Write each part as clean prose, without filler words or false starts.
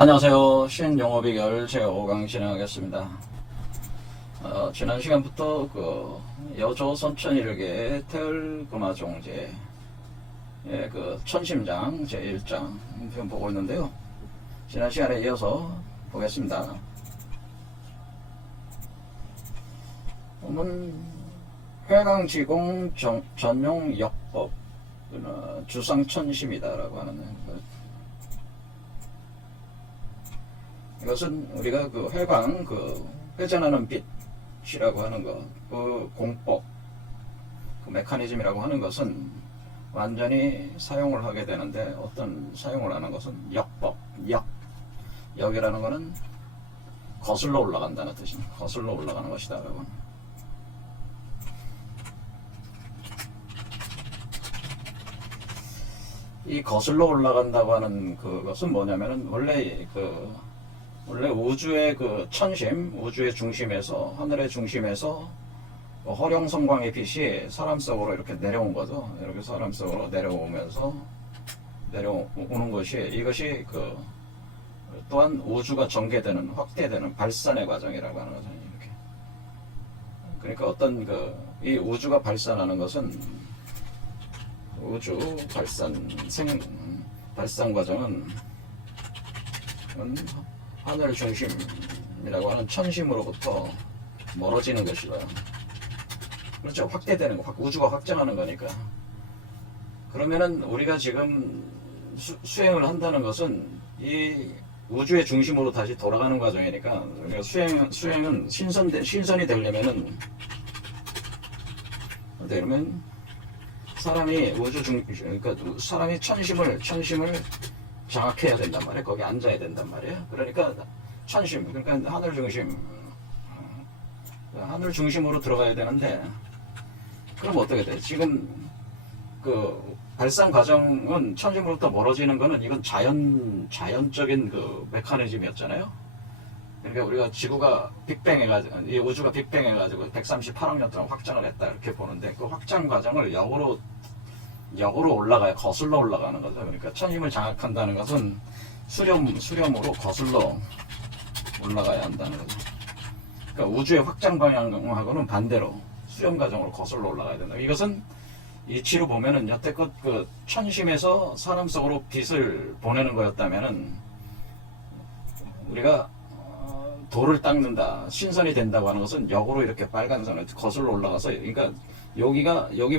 안녕하세요. 신영어비결 제5강 진행하겠습니다. 지난 시간부터 여조 선천일계 태을금화종제의 천심장 제1장 지금 보고 있는데요. 지난 시간에 이어서 보겠습니다. 회강지공 전용 역법 주상천심이다라고 하는 이것은 우리가 회광 회전하는 빛이라고 하는 공법 메커니즘이라고 하는 것은 완전히 사용을 하게 되는데, 어떤 사용을 하는 것은 역법, 역이라는 것은 거슬러 올라간다는 뜻입니다. 거슬러 올라가는 것이다 라고. 이 거슬러 올라간다고 하는 그것은 뭐냐면은 원래 우주의 천심, 우주의 중심에서, 하늘의 중심에서 허룡성광의 빛이 사람 속으로 이렇게 내려온 거죠. 이렇게 사람 속으로 내려오면서 내려오는 이것이 또한 우주가 전개되는, 확대되는 발산의 과정이라고 하는 거죠. 이렇게. 그러니까 어떤 이 우주가 발산하는 것은, 우주 발산 과정은 하늘 중심이라고 하는 천심으로부터 멀어지는 것이다. 그렇죠. 확대되는 거, 우주가 확장하는 거니까. 그러면은 우리가 지금 수행을 한다는 것은 이 우주의 중심으로 다시 돌아가는 과정이니까, 우리가 수행은 신선이 되려면은, 그러면 사람이 그러니까 사람이 천심을 장악해야 된단 말이에요. 거기 앉아야 된단 말이에요. 그러니까 천심, 그러니까 하늘 중심으로 들어가야 되는데, 그럼 어떻게 돼? 지금 발산 과정은 천심으로부터 멀어지는 거는, 이건 자연적인 메커니즘이었잖아요. 그러니까 우리가 지구가 빅뱅해가지고, 이 우주가 빅뱅해가지고 138억 년 동안 확장을 했다 이렇게 보는데, 그 확장 과정을 역으로 올라가야, 거슬러 올라가는 거죠. 그러니까 천심을 장악한다는 것은 수렴으로 거슬러 올라가야 한다는 거죠. 그러니까 우주의 확장 방향하고는 반대로 수렴 과정으로 거슬러 올라가야 된다. 이것은 이치로 보면은 여태껏 천심에서 사람 속으로 빛을 보내는 거였다면은, 우리가 돌을 닦는다, 신선이 된다고 하는 것은 역으로 이렇게 빨간 선을 거슬러 올라가서, 그러니까 여기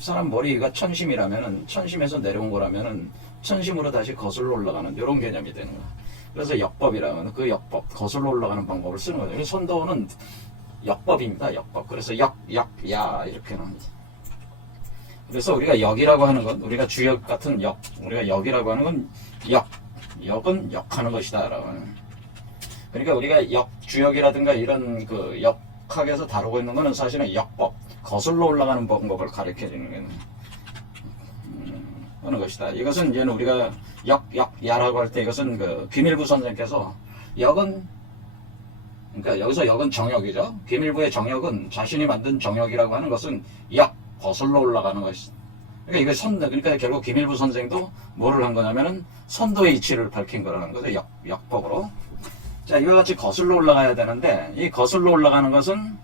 사람 머리가 천심이라면은, 천심에서 내려온 거라면은 천심으로 다시 거슬러 올라가는 이런 개념이 되는 거야. 그래서 역법이라면 역법, 거슬러 올라가는 방법을 쓰는 거죠. 그래서 선도는 역법입니다. 역법. 그래서 야 이렇게는. 그래서 우리가 역이라고 하는 건, 우리가 주역 같은 우리가 역이라고 하는 건 역은 역하는 것이다 라고 하는. 그러니까 우리가 주역이라든가 이런 역학에서 다루고 있는 거는 사실은 역법, 거슬러 올라가는 방법을 가르쳐주는 하는 것이다. 이것은 이제는 우리가 야라고 할 때, 이것은 김일부 선생께서 그러니까 여기서 역은 정역이죠. 김일부의 정역은, 자신이 만든 정역이라고 하는 것은 거슬러 올라가는 것이다. 그러니까 그러니까 결국 김일부 선생도 뭐를 한 거냐면은 선도의 이치를 밝힌 거라는 거죠. 역법으로. 자, 이와 같이 거슬러 올라가야 되는데, 이 거슬러 올라가는 것은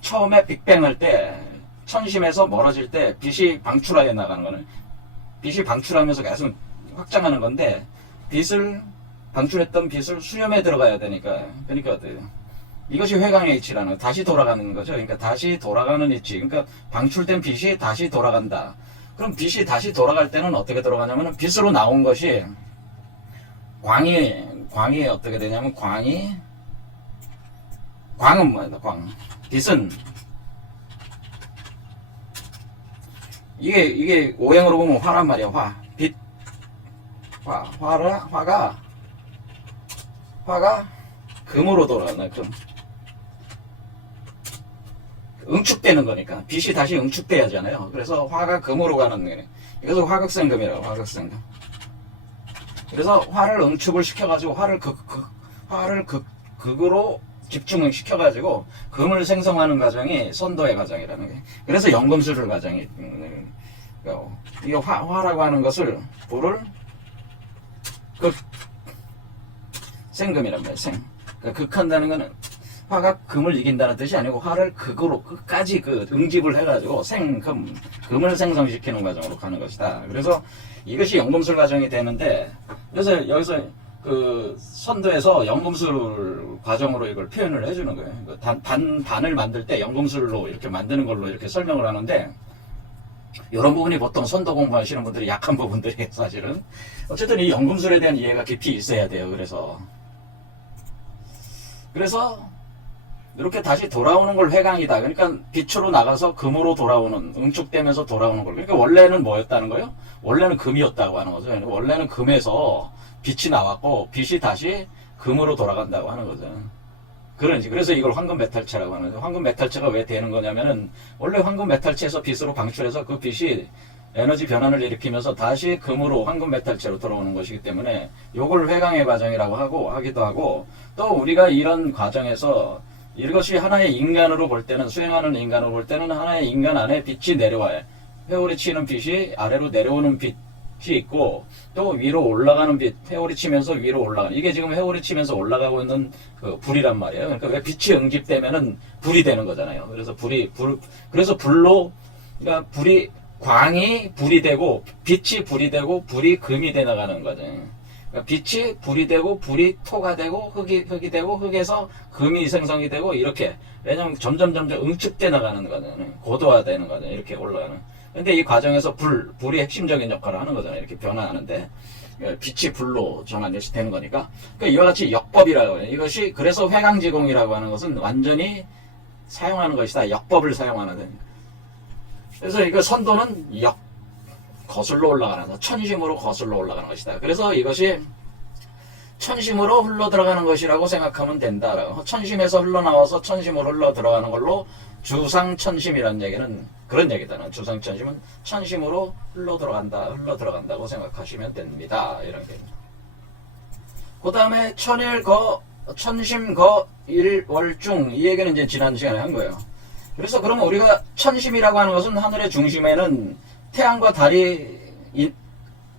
처음에 빅뱅 할 때, 천심에서 멀어질 때 빛이 방출하여 나가는 거는, 빛이 방출하면서 계속 확장하는 건데, 방출했던 빛을 수렴에 들어가야 되니까, 그러니까 이것이 회광의 이치라는, 다시 돌아가는 거죠. 그러니까 다시 돌아가는 이치. 그러니까 방출된 빛이 다시 돌아간다. 그럼 빛이 다시 돌아갈 때는 어떻게 돌아가냐면, 빛으로 나온 것이 광이 어떻게 되냐면, 광은 뭐야? 빛은, 이게 오행으로 보면 화란 말이야. 화가 금으로 돌아가나. 응축되는 거니까. 빛이 다시 응축돼야 하잖아요. 그래서 화가 금으로 가는 거네. 이것을 화극생금이라고, 화극생금. 그래서 화를 응축을 시켜가지고, 화를 극으로 집중을 시켜가지고 금을 생성하는 과정이 선도의 과정이라는 게. 그래서 연금술을 과정이, 이 화라고 하는 것을, 불을 생금이란 말이에요. 그러니까 극한다는 거는 화가 금을 이긴다는 뜻이 아니고 화를 극으로 끝까지 그 응집을 해가지고 금을 생성시키는 과정으로 가는 것이다. 그래서 이것이 연금술 과정이 되는데, 그래서 여기서 그 선도에서 연금술 과정으로 이걸 표현을 해주는 거예요. 단을 만들 때 연금술로 이렇게 만드는 걸로 이렇게 설명을 하는데, 이런 부분이 보통 선도 공부하시는 분들이 약한 부분들이에요, 사실은. 어쨌든 이 연금술에 대한 이해가 깊이 있어야 돼요. 그래서 이렇게 다시 돌아오는 걸 회강이다. 그러니까 빛으로 나가서 금으로 돌아오는, 응축되면서 돌아오는 걸. 그러니까 원래는 뭐였다는 거예요? 원래는 금이었다고 하는 거죠. 원래는 금에서 빛이 나왔고 빛이 다시 금으로 돌아간다고 하는 거죠. 그래서 이걸 황금 메탈체라고 하는 거죠. 황금 메탈체가 왜 되는 거냐면은 원래 황금 메탈체에서 빛으로 방출해서 그 빛이 에너지 변환을 일으키면서 다시 금으로 황금 메탈체로 돌아오는 것이기 때문에 요걸 회강의 과정이라고 하기도 하고, 또 우리가 이런 과정에서 이것이 하나의 인간으로 볼 때는, 수행하는 인간으로 볼 때는 하나의 인간 안에 빛이 내려와요. 회오리 치는 빛이 아래로 내려오는 빛이 있고, 또 위로 올라가는 빛, 회오리 치면서 위로 올라가는, 이게 지금 회오리 치면서 올라가고 있는 그 불이란 말이에요. 그러니까 왜 빛이 응집되면은 불이 되는 거잖아요. 그래서 불로, 그러니까 광이 불이 되고, 빛이 불이 되고, 불이 금이 돼 나가는 거죠. 그러니까 빛이 불이 되고, 불이 토가 되고, 흙이 되고, 흙에서 금이 생성이 되고, 이렇게. 왜냐면 점점 응축돼 나가는 거잖아요. 고도화되는 거잖아요. 이렇게 올라가는. 근데 이 과정에서 불이 핵심적인 역할을 하는 거잖아요. 이렇게 변화하는데. 빛이 불로 전환이 되는 거니까. 그러니까 이와 같이 역법이라고 해요. 이것이, 그래서 회강지공이라고 하는 것은 완전히 사용하는 것이다. 역법을 사용하는. 그래서 이거 선도는 거슬러 올라가는, 천심으로 거슬러 올라가는 것이다. 그래서 이것이 천심으로 흘러 들어가는 것이라고 생각하면 된다라고. 천심에서 흘러나와서 천심으로 흘러 들어가는 걸로 주상천심이라는 얘기는 그런 얘기다. 주상천심은 천심으로 흘러 들어간다고 생각하시면 됩니다. 이런 얘기입니다. 그 다음에 천심거일월중, 이 얘기는 이제 지난 시간에 한 거예요. 그래서 그러면 우리가 천심이라고 하는 것은 하늘의 중심에는 태양과 달이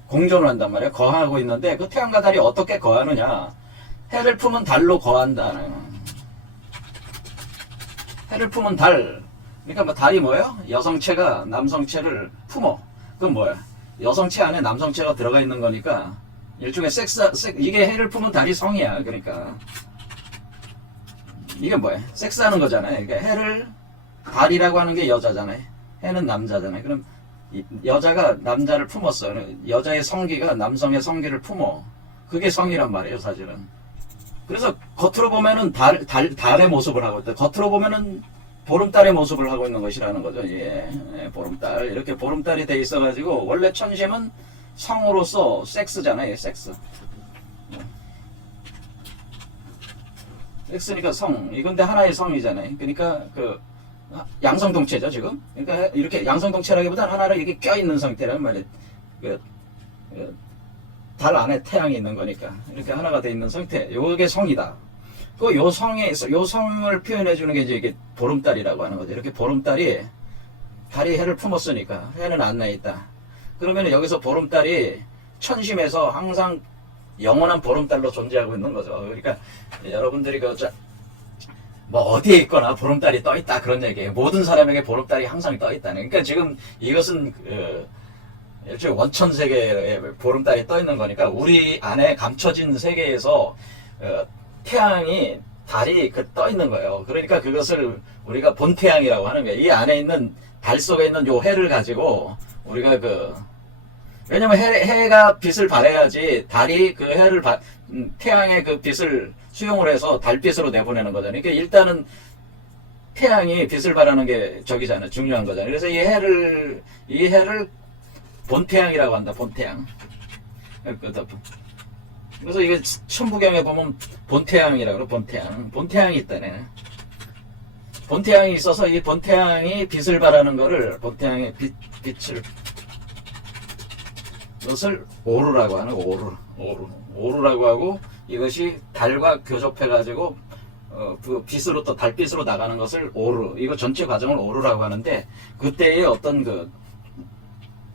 공존을 한단 말이에요. 거하고 있는데 그 태양과 달이 어떻게 거하느냐. 해를 품은 달로 거한다는. 해를 품은 달. 그러니까 뭐 달이 뭐예요? 여성체가 남성체를 품어. 그건 뭐야? 여성체 안에 남성체가 들어가 있는 거니까 일종의 이게 해를 품은 달이 성이야. 그러니까 이게 뭐야? 섹스하는 거잖아요. 그러니까 달이라고 하는 게 여자잖아요. 해는 남자잖아요. 그럼 여자가 남자를 품었어. 여자의 성기가 남성의 성기를 품어. 그게 성이란 말이에요, 사실은. 그래서 겉으로 보면은 달의 모습을 하고 있다. 겉으로 보면은 보름달의 모습을 하고 있는 것이라는 거죠. 예, 보름달. 이렇게 보름달이 돼 있어가지고, 원래 천심은 성으로서 섹스잖아요, 섹스. 섹스니까 성. 이건데 하나의 성이잖아요. 그러니까 양성동체죠, 지금. 그러니까 이렇게 양성동체라기보다는 하나로 이렇게 껴있는 상태란 말이에요. 달 안에 태양이 있는 거니까. 이렇게 하나가 돼 있는 상태. 요게 성이다. 요 성을 표현해주는 게 이제 보름달이라고 하는 거죠. 이렇게 달이 해를 품었으니까. 해는 안 나 있다. 그러면 여기서 보름달이 천심에서 항상 영원한 보름달로 존재하고 있는 거죠. 그러니까 여러분들이 뭐 어디에 있거나 보름달이 떠있다 그런 얘기예요. 모든 사람에게 보름달이 항상 떠있다는. 그러니까 지금 이것은 일종의 원천 세계에 보름달이 떠있는 거니까 우리 안에 감춰진 세계에서 태양이 달이 떠있는 거예요. 그러니까 그것을 우리가 본태양이라고 하는 거예요. 이 안에 있는 달 속에 있는 요 해를 가지고 우리가 왜냐면 해가 빛을 발해야지 달이 태양의 그 빛을 수용을 해서 달빛으로 내보내는 거잖아요. 그러니까 일단은 태양이 빛을 발하는 게 중요한 거잖아요. 그래서 이 해를 본태양이라고 한다, 본태양. 그래서 이게 천부경에 보면 본태양이라고 그래, 본태양이 있다네. 본태양이 있어서 이 본태양이 빛을 발하는 거를, 본태양의 이것을 오루라고 하는 오루라고 하고, 이것이 달과 교접해가지고 그 빛으로 또 달빛으로 나가는 것을 오루, 이거 전체 과정을 오루라고 하는데, 그때의 어떤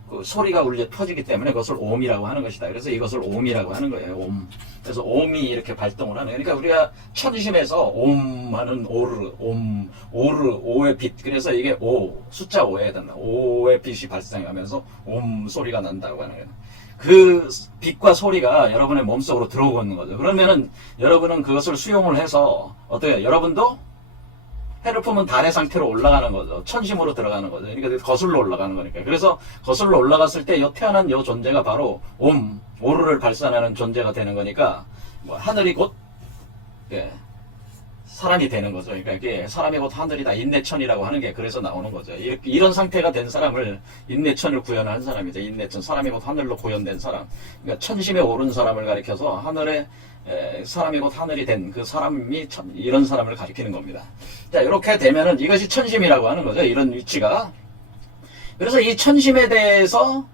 그 소리가 울려 터지기 때문에 그것을 옴이라고 하는 것이다. 그래서 이것을 옴이라고 하는 거예요. 옴. 그래서 옴이 이렇게 발동을 하는 거예요. 그러니까 우리가 천심에서 옴 하는 오르, 옴, 오르, 오의 빛. 그래서 이게 오, 숫자 5해야 된다. 오의 빛이 발생하면서 옴 소리가 난다고 하는 거예요. 그 빛과 소리가 여러분의 몸속으로 들어오는 거죠. 그러면은 여러분은 그것을 수용을 해서 어때요? 여러분도 해를 품은 달의 상태로 올라가는 거죠. 천심으로 들어가는 거죠. 그러니까 거슬러 올라가는 거니까. 그래서 거슬러 올라갔을 때 요 태어난 요 존재가 바로 옴, 오르를 발산하는 존재가 되는 거니까 뭐 하늘이 곧 예, 사람이 되는 거죠. 그러니까 이게 사람이 곧 하늘이다. 인내천이라고 하는 게 그래서 나오는 거죠. 이런 상태가 된 사람을 인내천을 구현한 사람이죠. 인내천. 사람이 곧 하늘로 구현된 사람. 그러니까 천심에 오른 사람을 가리켜서 하늘에 사람이 곧 하늘이 된 그 사람이 이런 사람을 가리키는 겁니다. 자, 이렇게 되면은 이것이 천심이라고 하는 거죠. 이런 위치가. 그래서 이 천심에 대해서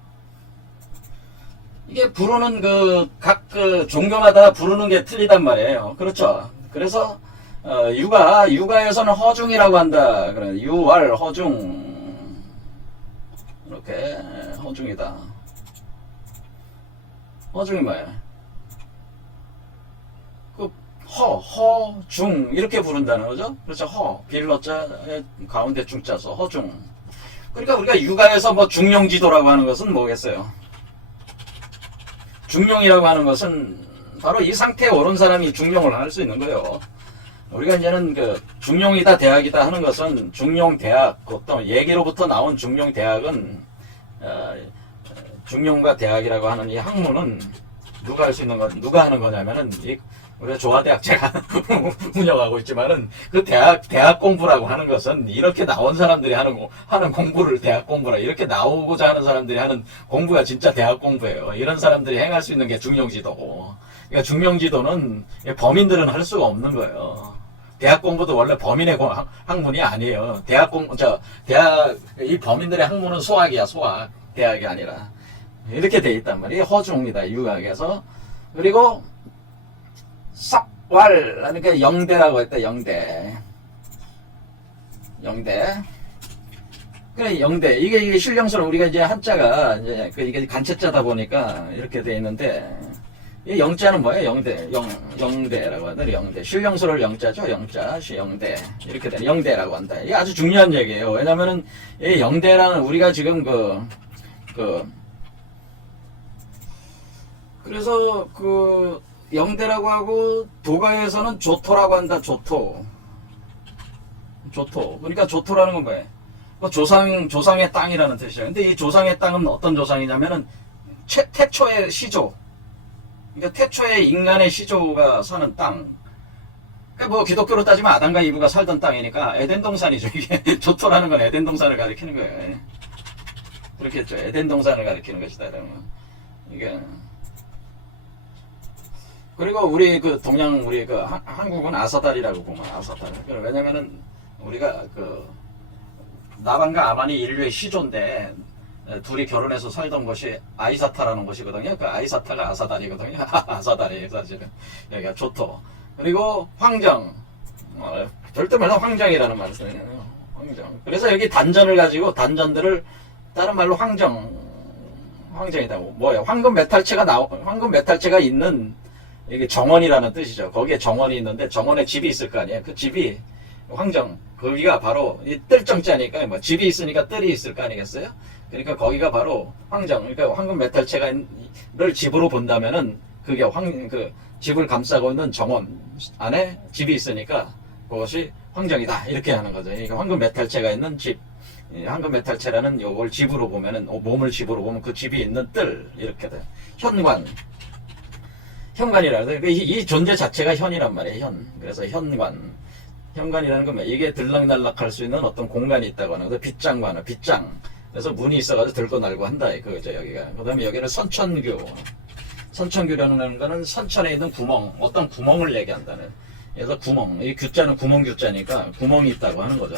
이게 부르는 각 종교마다 부르는 게 틀리단 말이에요. 그렇죠. 그래서 육아에서는 허중이라고 한다. 그래, 유알 허중. 이렇게 허중이다. 허중이 뭐야? 허중 이렇게 부른다는 거죠. 그렇죠. 빌러자의 가운데 중자서 허중. 그러니까 우리가 육아에서 뭐 중용지도라고 하는 것은 뭐겠어요? 중용이라고 하는 것은 바로 이 상태에 오른 사람이 중용을 할 수 있는 거예요. 우리가 이제는 중용이다 대학이다 하는 것은 중용대학, 어떤 얘기로부터 나온 중용대학은 중용과 대학이라고 하는 이 학문은 누가 할 수 있는 건 누가 하는 거냐면은 우리가 조화대학 제가 운영하고 있지만은 그 대학 공부라고 하는 것은 이렇게 나온 사람들이 하는 공부를 대학 공부라, 이렇게 나오고자 하는 사람들이 하는 공부가 진짜 대학 공부예요. 이런 사람들이 행할 수 있는 게 중용지도고. 그러니까 중용지도는 범인들은 할 수가 없는 거예요. 대학 공부도 원래 범인의 학문이 아니에요. 이 범인들의 학문은 소학이야, 소학. 대학이 아니라. 이렇게 돼 있단 말이에요. 허중입니다. 유학에서. 그리고 삭왈, 그러니까 영대라고 했다. 영대. 그래, 영대. 이게 신령스러워. 우리가 이제 한자가 이제 이게 간체자다 보니까 이렇게 돼 있는데, 이 영자는 뭐예요? 영대라고 하더니 영대. 신령스러울 영자죠? 영자, 영대. 이렇게 되는 영대라고 한다. 이게 아주 중요한 얘기예요. 왜냐면은 이 영대라는 우리가 지금 그래서 영대라고 하고 도가에서는 조토라고 한다. 조토. 그러니까 조토라는 건 뭐예요? 조상의 땅이라는 뜻이죠. 근데 이 조상의 땅은 어떤 조상이냐면은 태초의 시조. 그러니까 태초의 인간의 시조가 사는 땅. 그러니까 뭐 기독교로 따지면 아담과 이브가 살던 땅이니까 에덴 동산이죠. 이게 조토라는 건 에덴 동산을 가리키는 거예요. 그렇겠죠. 에덴 동산을 가리키는 것이다. 이게. 그리고 우리 한국은 아사달이라고 보면 아사달. 왜냐면은 우리가 나반과 아만이 인류의 시조인데 둘이 결혼해서 살던 곳이 아이사타라는 곳이거든요. 그 아이사타가 아사달이거든요. 아사달이에요, 사실은. 여기가 조토. 그리고 황정. 절대 말로 황정이라는 말을 써요. 황정. 그래서 여기 단전을 가지고 단전들을 다른 말로 황정이다. 뭐예요? 황금 메탈체가 있는 이게 정원이라는 뜻이죠. 거기에 정원이 있는데 정원에 집이 있을 거 아니에요. 그 집이 황정. 거기가 바로 이 뜰정자니까 뭐 집이 있으니까 뜰이 있을 거 아니겠어요? 그러니까 거기가 바로 황정. 그러니까 황금 메탈체가를 집으로 본다면은 그게 집을 감싸고 있는 정원 안에 집이 있으니까 그것이 황정이다. 이렇게 하는 거죠. 그러니까 황금 메탈체가 있는 집. 황금 메탈체라는 요걸 집으로 보면은 몸을 집으로 보면 그 집이 있는 뜰 이렇게 돼. 현관이라고 해서 이 존재 자체가 현이란 말이에요. 현. 그래서 현관이라는 건 이게 들락날락할 수 있는 어떤 공간이 있다고 하는 거죠. 빗장. 그래서 문이 있어가지고 들고 날고 한다. 그거죠, 여기가. 그 다음에 여기는 선천교라는 거는 선천에 있는 구멍, 어떤 구멍을 얘기한다는. 그래서 구멍. 이 규자는 구멍 규자니까 구멍이 있다고 하는 거죠.